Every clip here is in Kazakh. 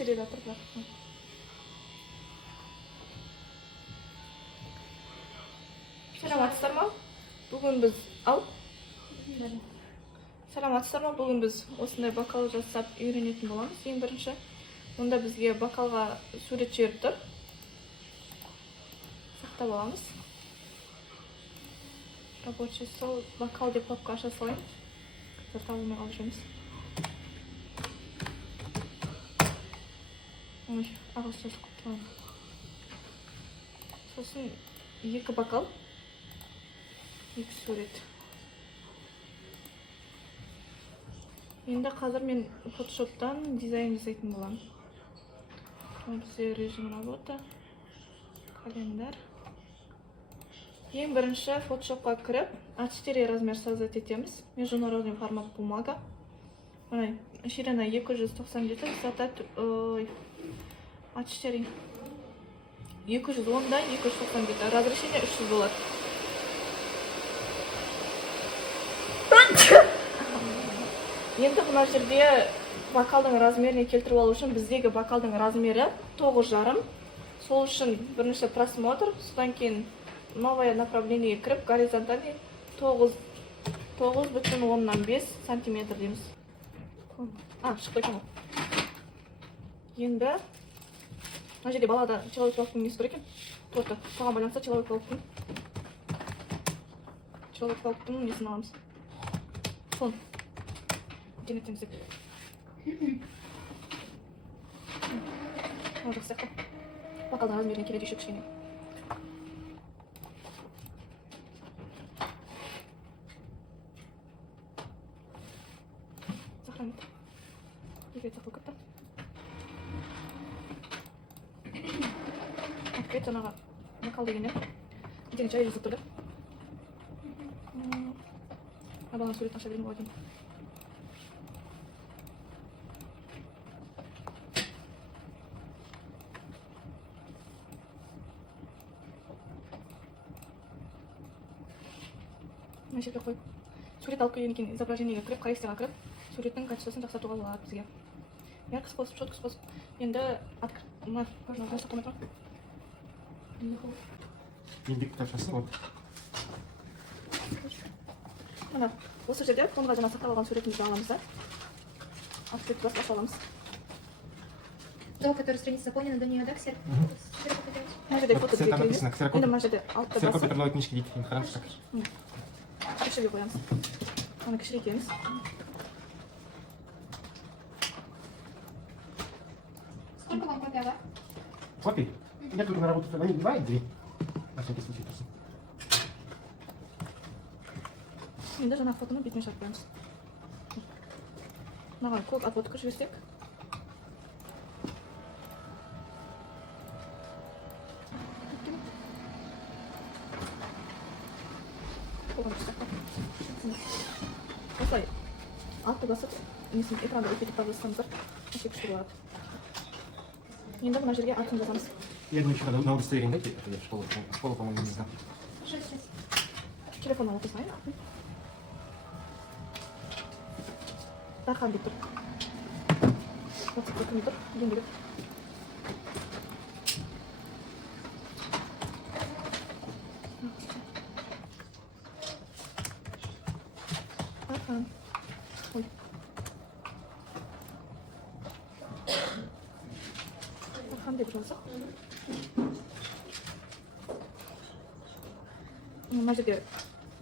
Ачтырда турду. Саламатсыздарбы? Бүгүн биз Саламатсыздарбы? Бүгүн биз осындай бокал жасап үйрөнөтүн болобуз. Эң биринчи мында бизге бокалга сурет жиберип тур. Сактап алабыз. Рабочий стол, бокал деп папка аша салайын. Табылмай калып жүрөбүз. Ой, агыс жазып коюптум. Сосын 2 бокал, 2 сурет. Енді қазір мен фотошоптан дизайн жасайтын боламын. Бізде режим работа, календар. Ең бірінші фотошопқа кіріп, А4 размер создать етеміз. Международный формат бумага. Ширина 290, высота А4 210 да 290. Разрешение 300 болады. Енді мына жерде бокалдың размеріне келтіріп алу үшін біздегі бокалдың размері 9,5. Сол үшін бірінші просмотр, содан кейін новое направление кіріп, горизонтальный 9,5 сантиметр дейміз. Шықты екен ол. Енді мына жерде балада человек пауктың несі тұр екен. Торты соған байланысты человек пауктың несін аламыз. Фон. Денетеміз деп. Жақсы сияқты. Бокалдың размеріне келеді еще кішкене. Сохранить. Егер сақтау кетті. Открыть жаңағы бокал дегенде. Дене чай жазып тұрды. Баланың суретін аша берейін болады. Мына жерге қойып, сурет алып келгеннен кейін изображениеге кіріп, коррекцияға кіріп, суреттің качествосын жақсартуға болады бізге. Яркий способ, четкий способ. Енді мына жасап қоймай тұрмын. Еңбек кітапшасы ғой. Мына осы жерде фонға жаңа сақтап алған суретімізді аламыз да. Открыть басып аламыз. То, который страница заполнена, до нее, да, ксерокопия? Мына жерде фото Там написано енді мына жерде алтты басып. ксерокопиялау книжки дейді. Енді қараңыз так. Кішіге қоямыз. Оны кішіге екеміз. Сколько вам копия, да? Копий? Я тут на работу они 2 и 2. На всякий случай просто. Енді жаңа фотоны бетіне шарт қоямыз. Маған көк отводка жіберсек. Осылай алтты басып, экранды өтпетіп табылсаңыздар, өте күшті болады. Енді мына жерге атын жазамыз. Я думаю, еще на удостоверение дайте. Это я в школу, по-моему, не знаю. Телефоннан оқысайын. Дархан деп тұр. WhatsApp кім тұр? Еңбек. Дархан. Ой. Дархан деп жазсақ. Мына жерде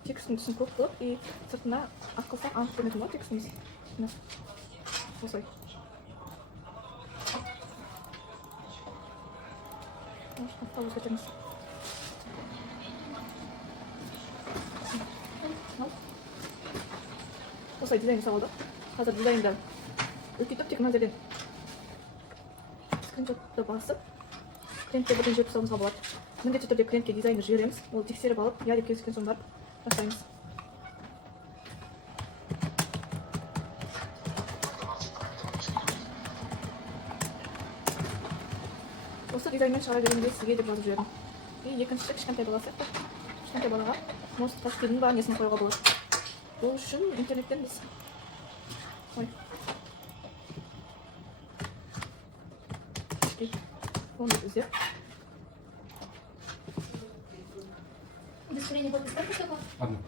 текстің түсін көп қылып, и сыртына ақылсақ анық көрінетін болады текстіміз. Осылай. Өзгертеміз. Осылай дизайн жасап алдық. Қазір дизайнды үлкейтіп, тек мына жерден скриншотты басып, клиентке бірден жіберіп тастауымызға болады. Міндетті түрде клиентке дизайнды жібереміз. Ол тексеріп алып, я деп келіскен соң барып жасаймыз. Осы дизайнмен шығара бергенде сізге деп жазып жібердім. И екіншісі кішкентай бала сияқты. Кішкентай балаға может тастелдің ба несін қоюға болады. Ол үшін интернеттен біз ручки. Оны іздеп. Удостоверение подпись сколько штук? Одну.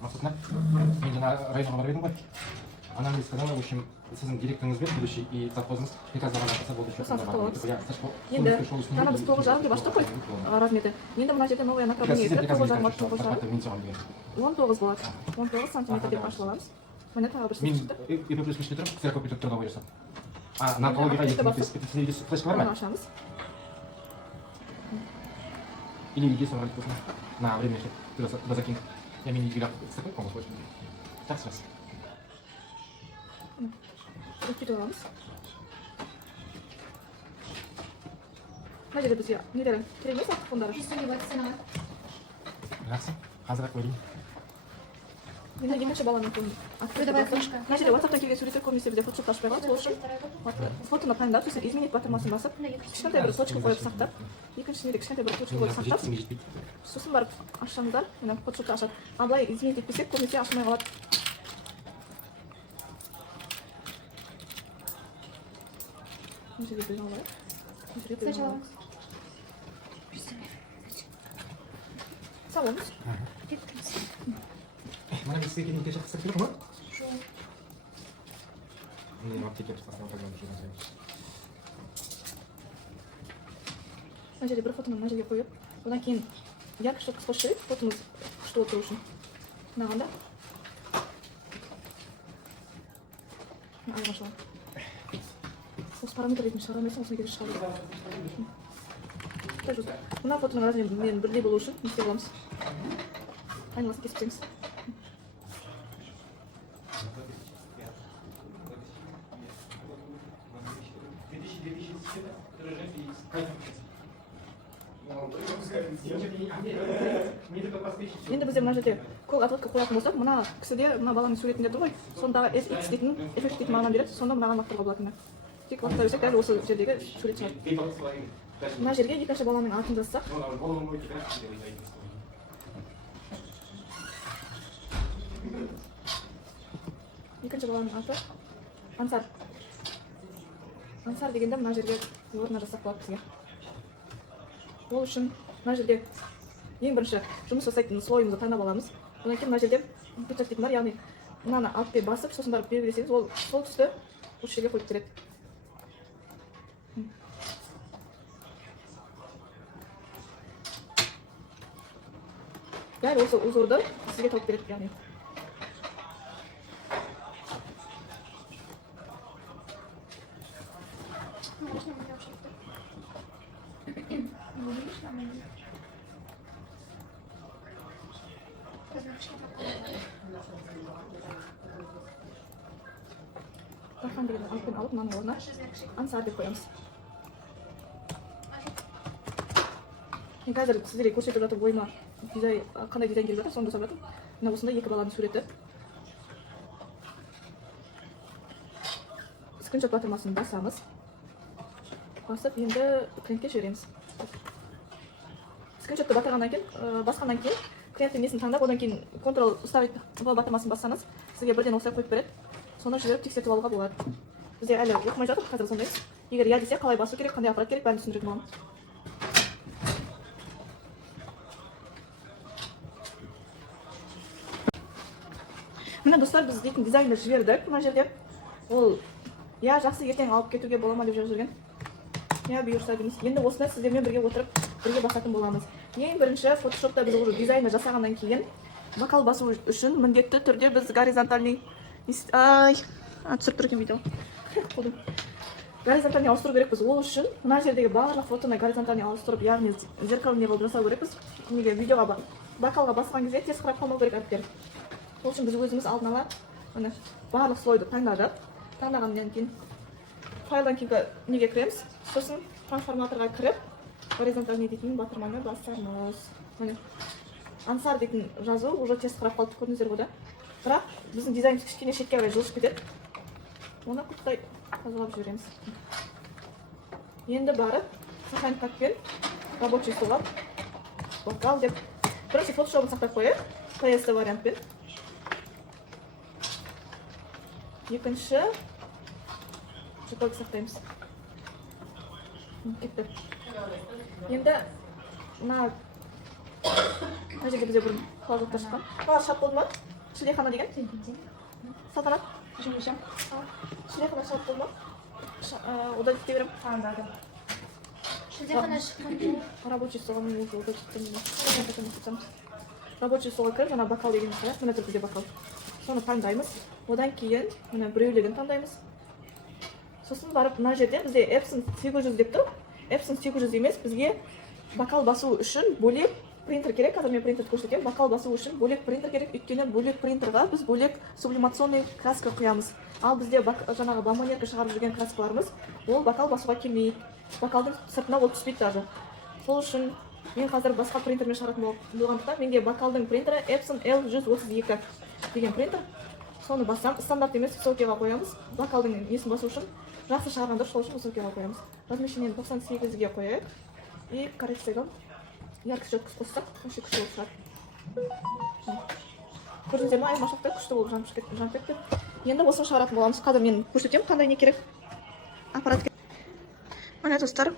Мақсатна, мен жаңа районға барып едім ғой. Она мне сказала, в общем, сіздің директорыңызбен будущий и совхозыңыз приказға барса болды. Енді жаңа біз 9,5 деп аштық қой размерді. Енді мына жерде новое направление етіп 9,5 9,5. 19 болады. 19 сантиметр деп ашып аламыз. Міне тағы бір Мен шықты. ИП++-те тұрып, ксерокопия трудовой жасап. А наркологияға екінші флешка бар Оны ма? ашамыз. Или үйге собрать болсын. На время туда закинь. Я мен үйге стакан помыл қойшы. Жақсы жақсы. Өйтіп аламыз. Мына жерде бізге нелері керек емес артық фондары. Жүзіне бар цена. Жақсы. Қазір ақ көрейін. Енді екінші баланың фонды. Трудовая книжка. Мына жерде WhatsApp-тан келген суреттер көбінесе бізде фотошопта ашпай қалады. Сол үшін фотоны таңдап, сосын изменить батырмасын басып, кішкентай бір точка қойып сақтап, екіншісіне де кішкентай бір точка қойып сақтап, сосын барып ашсаңыздар, мына фотошопта ашады. А былай изменить етпесек, көбінесе ашылмай қалады. Мына жерде бір алайық. Мына жерде бір Сначала. алайық. Саламыз. Мына мен сізге келген жақсы керек ма? Мен аптеке жасасам программа жүргіземін. Мына жерде бір фотоны мына жерге қойып, одан кейін яркий қысқа ширик фотомыз күшті отыру үшін. Мынағанда. Айырмашылық. Осы параметр ретінде шығара алмайсың, осыны керек шығару. Мына фотоның размерімен бірдей болу үшін не істей аламыз? Айналасын кесіп тастаймыз. Енді бізде мына жерде кол отводка қоятын болсақ, мына кісіде мына баланың суретінде тұр ғой, сондағы SX дейтін эффект дейтін мағына береді, сонда мынаған лақтыруға болатыны. Тек лақта берсек, дәл осы жердегі сурет шығады. Мына жерге екінші баланың атын жазсақ, екінші баланың аты Ансар. Ансар дегенде мына жерге орнына жасақ болады бізге. Ол үшін мына жерде ең бірінші жұмыс жасайтын слойымызды таңдап аламыз. Одан кейін мына жерде печать дейтін бар, яғни мынаны алып басып, сосын барып белгілесеңіз, ол сол түсті осы жерге қойып береді. Дәл осы узорды сізге тауып береді, яғни. Тархан деген алыппен алып, мынаның орнына Ансар деп қоямыз. Мен қазір сіздерге көрсетіп жатыр бойыма қандай дизайн келіп жатыр, соны жасап жатырмын. Мына осындай екі баланың суреті. Скриншот батырмасын басамыз. Басып, енді клиентке жібереміз. Скриншотты батырғаннан кейін, басқаннан кейін, клиенттің несін таңдап, одан кейін контрол ұставить батырмасын бассаңыз, сізге бірден осылай қойып береді. Соны жіберіп тексертіп алуға болады. Бізде әлі оқымай жатыр, қазір сондаймыз. Егер я десе, қалай басу керек, қандай аппарат керек, бәрін түсіндіретін боламын. Міне достар, біз дейтін дизайнды жібердік мына жерде. Ол я жақсы ертең алып кетуге бола ма деп жазып жүрген. Я бұйырса дейміз. Енді осында сіздермен бірге отырып, бірге басатын боламыз. Ең бірінші фотошопта біз уже дизайнды жасағаннан кейін вокал басу үшін міндетті түрде біз горизонтальный түсіріп тұр екен видео. Горизонтальный ауыстыру керекпіз. Ол үшін мына жердегі барлық фотоны горизонтальный ауыстырып, яғни зеркальный қылып жасау керекпіз. Неге видеоға вокалға басқан кезде тез қарап қалмау керек әріптер. Ол үшін біз өзіміз алдын ала барлық слойды таңдадық. Таңдағаннан кейін файлдан кейін неге кіреміз. Сосын трансформаторға кіріп, горизонтальный дейтін батырманы басамыз. Ансар дейтін жазу уже тез қарап қалды, көрдіңіздер ғой да. Бірақ біздің дизайн кішкене шетке қарай жылжып кетеді. Оны құттай тазалап жібереміз. Енді барып, сохранить картпен рабочий столап вокал деп. Бірінші фотошопын сақтап қойып, PS вариантпен. Екінші шоколад сақтаймыз. Кетті. Енді мына жерге бізде бір холодильниктер шыққан. Мына шап болды ма? Шілдехана деген? Салтанат? Шілдехана шап болды ма? Удалить ете берем. Да. Шілдехана шыққан. Рабочий столға мен уже удалить еттім. Рабочий столға кіріп, жаңа бокал деген шығар. Мына түрде бокал. Соны таңдаймыз. Одан кейін мына біреулігін таңдаймыз. Сосын барып мына жерде бізде Epson 800 деп тұр. Epson 800 емес, бізге бокал басу үшін бөлек принтер керек. Қазір мен принтерді көрсетемін. Бокал басу үшін бөлек принтер керек. Өйткені бөлек принтерға біз бөлек сублимационный краска құямыз. Ал бізде жаңағы бомбоньерка шығарып жүрген краскаларымыз ол бокал басуға келмейді. Бокалдың сыртына ол түспейді даже. Сол үшін мен қазір басқа принтермен шығаратын болғандықтан менде бокалдың принтері Epson L132 деген принтер. Соны бассам, стандарт емес, высокийға қоямыз. Бокалдың несін басу үшін жақсы шығарған дұрыс, сол үшін высокийға қоямыз. Размещениені 98-ге қояйық. И коррекцияға яркость жеткізіп қоссақ, вообще күшті болып шығады. Көрдіңіздер ме, айырмашылықты күшті болып жанып кетті. Енді осыны шығаратын боламыз. Қазір мен көрсетемін, қандай не керек. Аппарат керек. Міне достар,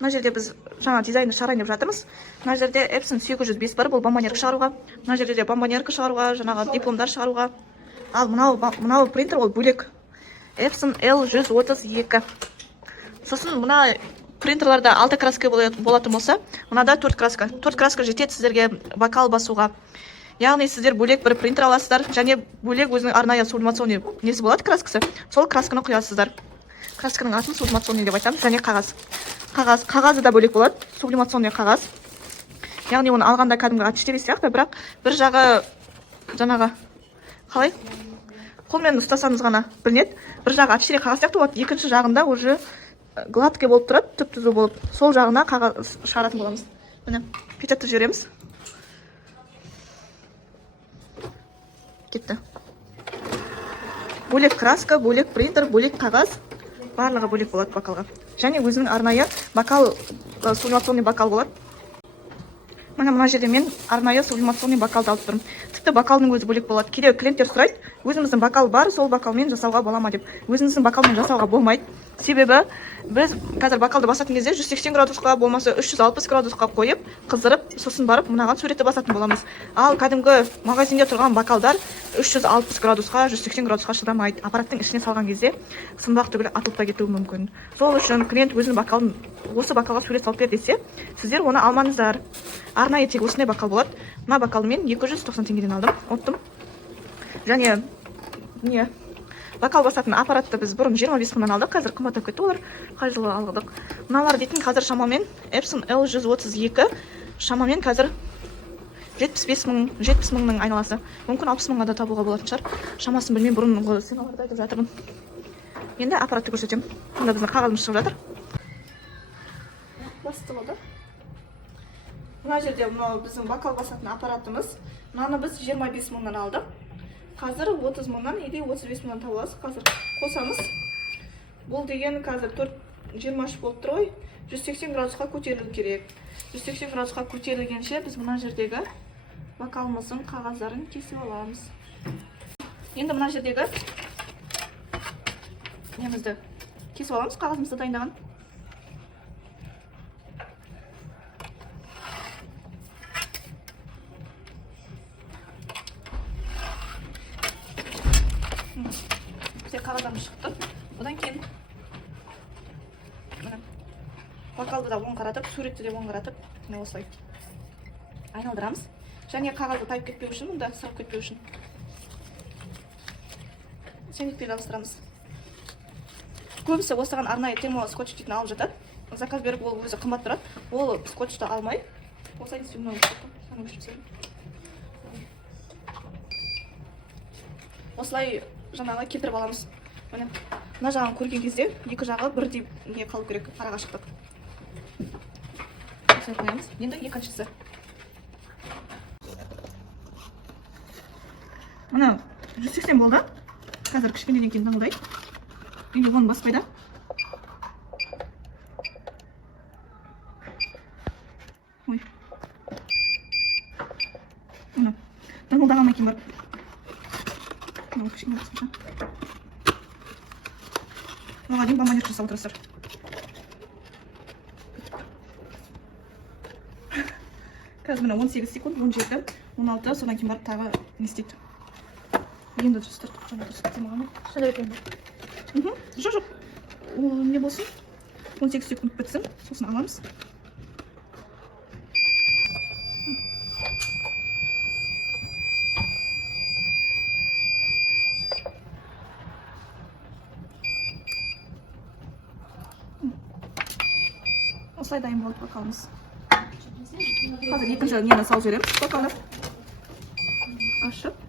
мына жерде біз жаңа дизайнды шығарайын деп жатырмыз. Мына жерде Epson 805 бар, бұл бомбоньерка шығаруға. Мына жерде де бомбоньерка шығаруға, жаңағы дипломдар шығаруға. Ал мынау принтер ол бөлек. Epson L132. Сосын мына принтерларда 6 краска болатын болса, мынада 4 краска. 4 краска жетеді сіздерге бокал басуға. Яғни сіздер бөлек бір принтер аласыздар, және бөлек өзінің арнайы сублимационный несі болады краскасы. Сол красканы құясыздар. Красканың атын сублимационный деп айтамыз, және қағаз. Қағазы да бөлек болады, сублимационный қағаз. Яғни оны алғанда кәдімгі А4 сияқты, бірақ бір жағы жаңағы қалай? Қолмен ұстасаңыз ғана білінеді. Бір жағы А4 қағаз сияқты болады, екінші жағында уже гладкий болып тұрады, түп-түзу болып. Сол жағына қағаз шығаратын боламыз. Міне, печатты жібереміз. Кетті. Бөлек краска, бөлек принтер, бөлек қағаз. Барлығы бөлек болады бокалға. Және өзінің арнайы бокал, сублимационный бокал болады. Мына жерде мен арнайы сублимационный бокалды алып тұрмын. Тіпті бокалдың өзі бөлек болады. Кейде клиенттер сұрайды, өзіміздің бокал бар, сол бокалмен жасауға бола ма деп. Өзіміздің бокалмен жасауға болмайды. Себебі біз қазір бокалды басатын кезде 180 градусқа болмаса 360 градусқа қойып, қыздырып, сосын барып мынаған суретті басатын боламыз. Ал кәдімгі магазинде тұрған бокалдар 360 градусқа, 180 градусқа шыдамайды. Аппараттың ішіне салған кезде сынбақ түгілі атылып та кетуі мүмкін. Сол үшін клиент өзінің бокалын осы бокалға сурет салып бер десе, сіздер оны алмаңыздар. Арнайы тек осындай бокал болады. Мына бокалды мен 290 теңгеден алдым, оттым. Және не бокал басатын аппаратты біз бұрын 25 мыңнан алдық, қазір қымбаттап кетті олар. Қай жылы алдық. Мыналар дейтін қазір шамамен Epson L132 шамамен қазір 70 мыңның айналасы. Мүмкін 60 мыңға да табуға болатын шығар. Шамасын білмеймін, бұрын сеналарда айтып жатырмын. Енді аппаратты көрсетемін. Мұнда біздің қағазымыз шығып жатыр. Басты болды. Мына жерде мынау біздің бокал басатын аппаратымыз. Мынаны біз 25 мыңнан алдық. Қазір 30 мыңнан, или 35 мыңнан табыласыз. Қазір қосамыз. Бұл деген қазір 23 болып тұр ғой. 180 градусқа көтерілу керек. 180 градусқа көтерілгенше біз мына жердегі бокалымыздың қағаздарын кесіп аламыз. Енді мына жердегі немізді кесіп аламыз, қағазымызды дайындаған. Бізде қағаздарымыз шықты. Одан кейін бокалды да оң қаратып, суретті де оң қаратып, осылай айналдырамыз. Және қағазды тайып кетпеу үшін, мұнда сырып кетпеу үшін сенекпен жабыстырамыз. Көбісі осыған арнайы термо скотч дейтін алып жатады. Заказ беріп, ол өзі қымбат тұрады. Ол скотчты алмай. Осылай осылай жаңағы кетіріп аламыз. Мына жағын көрген кезде екі жағы бірдей не қалу керек, араға шықтық. Осылай қоямыз. Енді екіншісі. Мына 180 болды. Қазір кішкенеден кейін таңылдайды. Енді оны баспайда. Ой. Мына таңылдаған екен бар. Кішкене баспайда. маған дейін бомбонер жасап отырсыздар. Қазір міне 18 секунд, 17, 16, содан кейін барып тағы не істейді. Енді жастар жаңа дұрыс демағаны. Сондай екен бе? Жоқ, ол не болсын? 18 секунд бітсін, сосын аламыз. Осылай дайын болды бокалымыз. Қазір екінші нені салып жібереміз бокалды. Ашып.